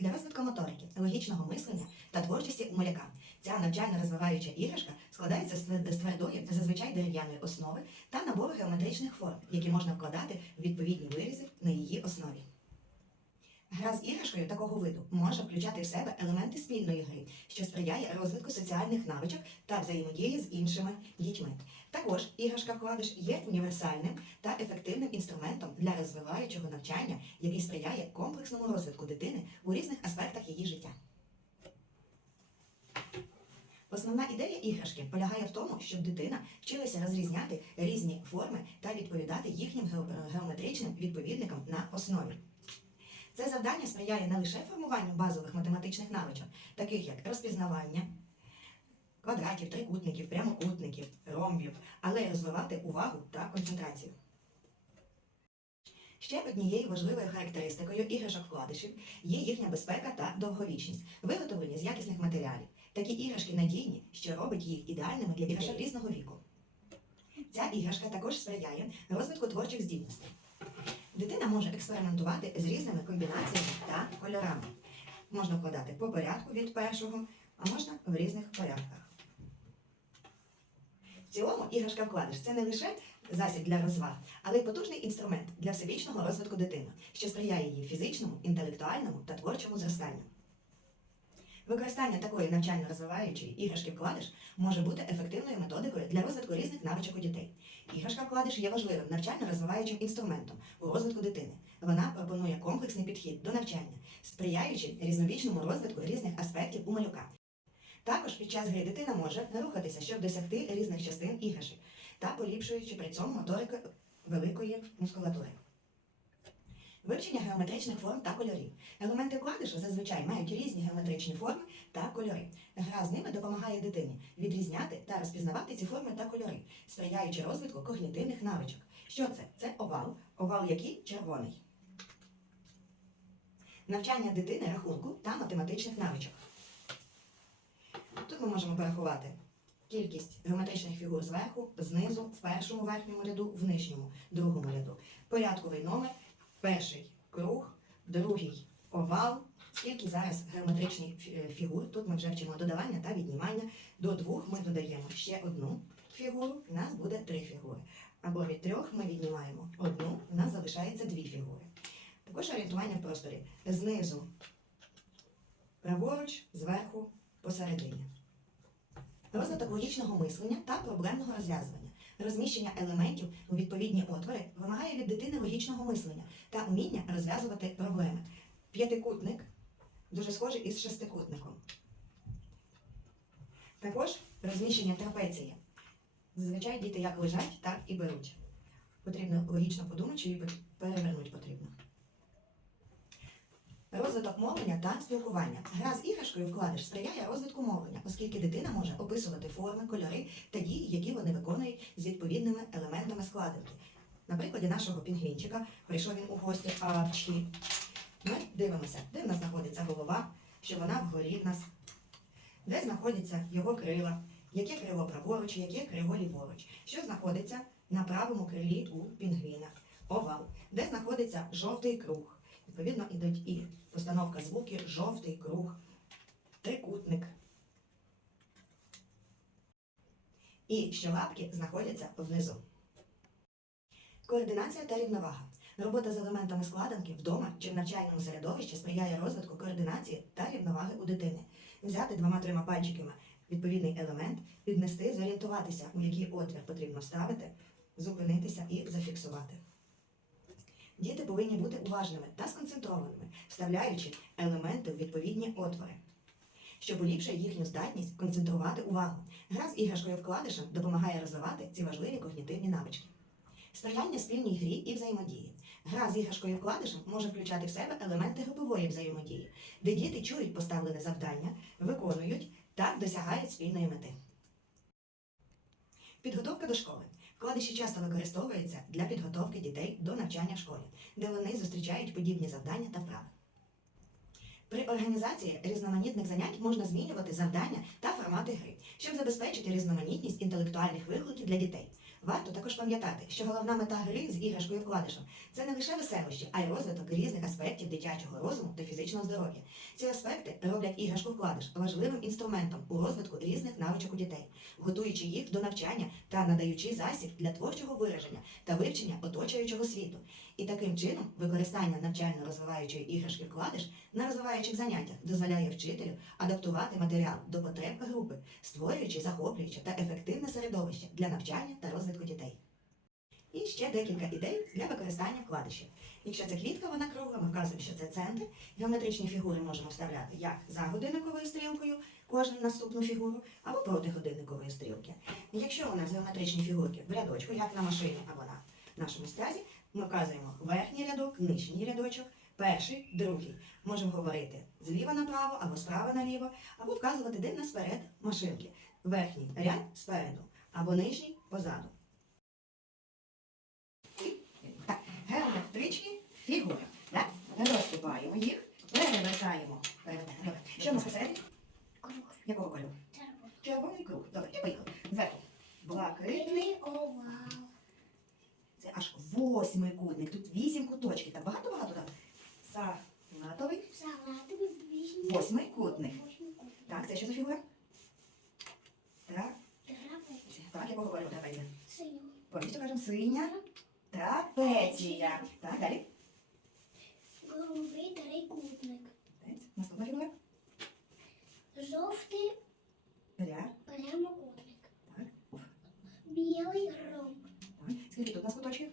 для розвитку моторики, логічного мислення та творчості у маляка. Ця навчально розвиваюча іграшка складається з твердої, зазвичай дерев'яної основи та набору геометричних форм, які можна вкладати в відповідні вирізи на її основі. Гра з іграшкою такого виду може включати в себе елементи спільної гри, що сприяє розвитку соціальних навичок та взаємодії з іншими дітьми. Також іграшка вкладиш є універсальним та ефективним інструментом для розвиваючого навчання, який сприяє комплексному розвитку дитини у різних аспектах її життя. Основна ідея іграшки полягає в тому, щоб дитина вчилася розрізняти різні форми та відповідати їхнім геометричним відповідникам на основі. Це завдання сприяє не лише формуванню базових математичних навичок, таких як розпізнавання квадратів, трикутників, прямокутників, ромбів, але й розвивати увагу та концентрацію. Ще однією важливою характеристикою іграшок вкладишів є їхня безпека та довговічність, виготовлені з якісних матеріалів. Такі іграшки надійні, що робить їх ідеальними для іграшок різного віку. Ця іграшка також сприяє розвитку творчих здібностей. Дитина може експериментувати з різними комбінаціями та кольорами. Можна вкладати по порядку від першого, а можна в різних порядках. В цілому іграшка вкладиш це не лише засіб для розваг, але й потужний інструмент для всебічного розвитку дитини, що сприяє її фізичному, інтелектуальному та творчому зростанню. Використання такої навчально розвиваючої іграшки вкладиш може бути ефективною методикою для розвитку різних навичок у дітей. Іграшка вкладиш є важливим навчально розвиваючим інструментом у розвитку дитини. Вона пропонує комплексний підхід до навчання, сприяючи різновічному розвитку різних аспектів у малюка. Також під час гри дитина може рухатися, щоб досягти різних частин іграшок та поліпшуючи при цьому моторику великої мускулатури. Вивчення геометричних форм та кольорів. Елементи вкладишу зазвичай мають різні геометричні форми та кольори. Гра з ними допомагає дитині відрізняти та розпізнавати ці форми та кольори, сприяючи розвитку когнітивних навичок. Що це? Це овал, овал який червоний. Навчання дитини рахунку та математичних навичок. Тут ми можемо порахувати кількість геометричних фігур зверху, знизу, в першому верхньому ряду, в нижньому, другому ряду. Порядковий номер, перший круг, другий овал. Скільки зараз геометричних фігур, тут ми вже вчимо додавання та віднімання. До двох ми додаємо ще одну фігуру, у нас буде три фігури. Або від трьох ми віднімаємо одну, у нас залишається дві фігури. Також орієнтування в просторі. Знизу праворуч, зверху, посередині. Розвиток логічного мислення та проблемного розв'язування. Розміщення елементів у відповідні отвори вимагає від дитини логічного мислення та уміння розв'язувати проблеми. П'ятикутник дуже схожий із шестикутником. Також розміщення трапеції. Зазвичай діти як лежать, так і беруть. Потрібно логічно подумати, чи її перевернути потрібно. Розвиток мовлення та спілкування. Гра з іграшкою вкладиш сприяє розвитку мовлення, оскільки дитина може описувати форми, кольори та дії, які вони виконують з відповідними елементами складинки. На прикладі нашого пінгвінчика прийшов він у гості Арчі. Ми дивимося, де в нас знаходиться голова, що вона вгорі нас, де знаходяться його крила, яке крило праворуч, яке крило ліворуч, що знаходиться на правому крилі у пінгвіна, овал, де знаходиться жовтий круг. Відповідно, ідуть і постановка звуків, жовтий круг, трикутник. І що лапки знаходяться внизу. Координація та рівновага. Робота з елементами складанки вдома чи в навчальному середовищі сприяє розвитку координації та рівноваги у дитини. Взяти двома-трьома пальчиками відповідний елемент, піднести, зорієнтуватися, у який отвір потрібно ставити, зупинитися і зафіксувати. Діти повинні бути уважними та сконцентрованими, вставляючи елементи в відповідні отвори, що поліпшує їхню здатність концентрувати увагу. Гра з іграшкою вкладишем допомагає розвивати ці важливі когнітивні навички. Сприяння спільній грі і взаємодії. Гра з іграшкою вкладишем може включати в себе елементи групової взаємодії, де діти чують поставлене завдання, виконують та досягають спільної мети. Підготовка до школи. Вкладиші часто використовуються для підготовки дітей до навчання в школі, де вони зустрічають подібні завдання та вправи. При організації різноманітних занять можна змінювати завдання та формати гри, щоб забезпечити різноманітність інтелектуальних викликів для дітей. Варто також пам'ятати, що головна мета гри з іграшкою вкладишем це не лише веселощі, а й розвиток різних аспектів дитячого розуму та фізичного здоров'я. Ці аспекти роблять іграшку вкладиш важливим інструментом у розвитку різних навичок у дітей, готуючи їх до навчання та надаючи засіб для творчого вираження та вивчення оточуючого світу. І таким чином використання навчально-розвиваючої іграшки вкладиш на розвиваючих заняттях дозволяє вчителю адаптувати матеріал до потреб групи, створюючи захоплююче та ефективне середовище для навчання та розвитку дітей. І ще декілька ідей для використання вкладишів. Якщо це квітка, вона кругла, ми вказуємо, що це центр. Геометричні фігури можемо вставляти як за годинниковою стрілкою, кожну наступну фігуру, або проти годинникової стрілки. Якщо у нас геометричні фігурки в рядочку, як на машині або на нашому стязі, ми вказуємо верхній рядок, нижній рядочок, перший, другий. Можемо говорити зліва направо або справа наліво, або вказувати, де в нас перед машинки. Верхній ряд спереду, або нижній позаду. Так, геометричні фігури. Так? Розсипаємо їх, перевертаємо. Перевертаємо. Що в нас посередині? Круг. Якого кольору? Червоний. Червоний круг. Добре, і поїхали. Зверху. Блакитний. Овал. Це аж восьмикутник. Тут вісім куточків. Так багато-багато так. Салатовий. Салатовий. Восьмикутник. Восьмикутник. Так, це що за фігура? Так, так, якого кольору трапеція? Синій. Повністю кажемо синя. Трапеція. Так, далі. Голубий трикутник. Молодець. Наступна фігура. Жовтий Ря. прямокутник. Так, Білий ромб. так. Скільки тут у нас куточків?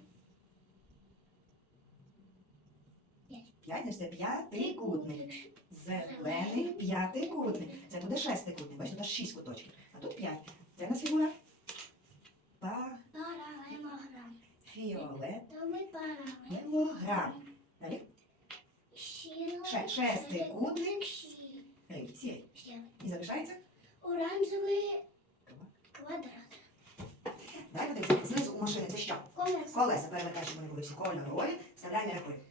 П'ять. П'ять, значить це п'ятикутник. Зелений п'ятикутник. Це буде шестикутник. Бачите, тут аж шість куточків. А тут п'ять. Це у нас фігура. Па. Паралелограм. Фіолет. Товий паралелограм. Лограм. Далі. Щиро. Ше- шестикутник. Рей. І залишається. Оранжевий квадрат. Давай подивимося. Знизу у машини це що? Колеса перевертай, щоб вони були всі кольорові. Вставляємо і рахуємо.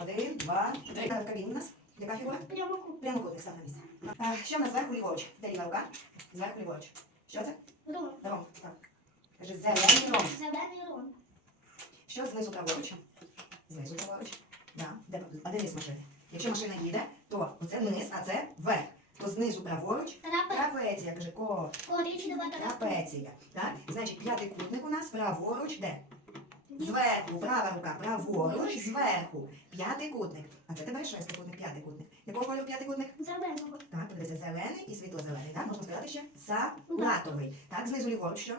Один, два, три. Далі в кабіні у нас. Яка фігура? Прямокутник. Прямокутник став на місце. А, що в нас зверху ліворуч? Де ліва рука? Зверху ліворуч. Що це? Ром. Ром. Так. Каже, зелений ром. Зелений ром. Що знизу праворуч? Знизу праворуч. Да. Де, а де низ машини? Якщо машина їде, то оце низ, а це верх. То знизу праворуч. Трапе. Трапеція, каже, ко. Трапеція. Так? Значить, п'ятикутник у нас праворуч де? Зверху, права рука, праворуч, зверху. П'ятикутник. А це тебе шестикутник, п'ятикутник. Якого кольору п'ятикутник? Зеленого. Так, подивися, зелений і світло-зелений. Так, можна сказати ще салатовий. Так, знизу ліворуч що?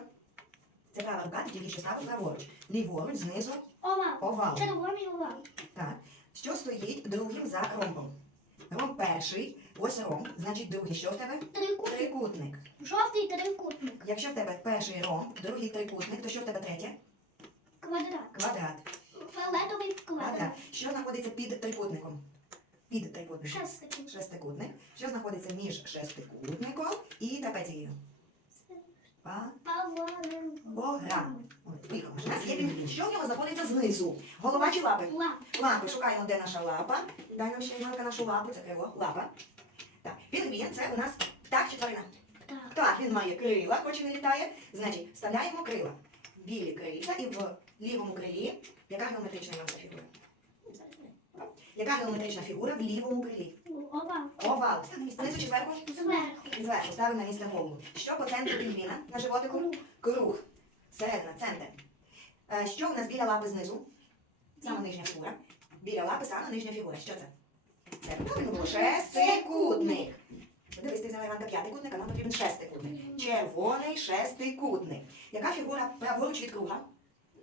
Це права рука, ти тільки що ставив праворуч. Ліворуч, знизу Овал. овал. Червоний овал. Так. Що стоїть другим за ромбом? Ромб перший, ось ромб, значить другий. Що в тебе? Трикутник. Трикутник. Жовтий трикутник. Якщо в тебе перший ромб, другий трикутник, то що в тебе третє? Квадрат. Квадрат. Фіолетовий квадрат. Квадрат. Що знаходиться під трикутником? Під трикутником. Шестикутник. Шестикутник. Що знаходиться між шестикутником і трапецією? Па. Поїхали. У нас є пінгвін. Що в нього знаходиться знизу? Голова чи лапи? Лап. Лапи. Шукаємо, де наша лапа. Дай нам ще Іванка нашу лапу. Це криво. Лапа. Так. Пінгвін це у нас птах чи тварина. Так. Він має крила, хоч і не літає. Значить, вставляємо крила. Білі крильця і в лівому крилі. Яка геометрична наша фігура? Яка геометрична фігура в лівому крилі? Овал. Овал. Знизу чи зверху? Зверху. Зверху. Ставимо на місце голову. Що по центру пінгвіна на животику? Круг. Круг. Середина, центр. Е, Що у нас біля лапи знизу? Саме нижня фігура. Біля лапи саме нижня фігура. Що це? Це правильно було. Шестикутник. Дивись, ти взяла Іванка п'ятикутник, а нам потрібен шестикутник. Червоний шестикутник. Яка фігура праворуч від круга?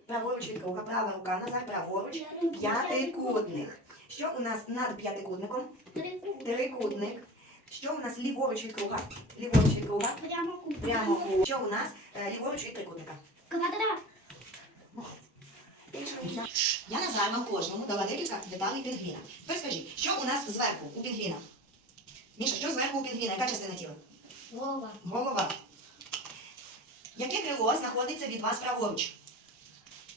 Праворуч від круга, права рука назад, праворуч. П'ятикутник. Що у нас над п'ятикутником? Трикутник. Трикутник. Що у нас ліворуч від круга? Ліворуч від круга. Прямокутник. Прямо. Що у нас е, ліворуч від трикутника? Квадрат. Я назвала вам кожному дала декілька деталей пінгвіна. Тепер скажіть, що у нас зверху у пінгвіна? Міша, що зверху у пінгвіна? Яка частина тіла? Голова. Голова. Яке крило знаходиться від вас праворуч?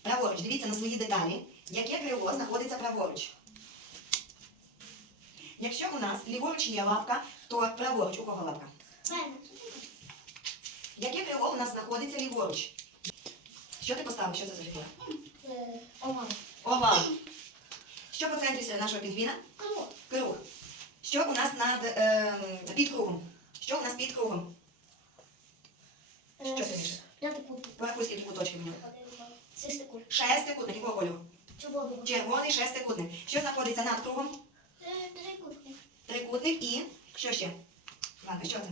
Праворуч. Дивіться на свої деталі. Яке крило знаходиться праворуч? Якщо у нас ліворуч є лапка, то праворуч у кого лапка? Яке крило у нас знаходиться ліворуч? Що ти поставив? Що це за фігура? Е, Овал. Овал. Що по центрі нашого пінгвіна? Круг. Круг. Що у нас над ем, під кругом? Що у нас під кругом? Е, Що це, Міша? П'ятикутник. Порахуй, скільки куточків в нього. Шестикутник. Шестикутник, якого кольору? Червоний. Червоний шестикутник. Що знаходиться над кругом? Трикутник. І. Що ще? Ладно, що це?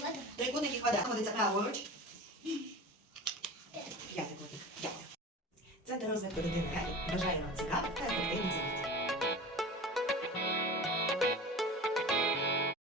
Квадрат. Трикутник і квадрат. Ходиться праворуч. П'ятикутник. Дякую. Центр розвитку людини. Бажаю вам цікавих та ефективних занять.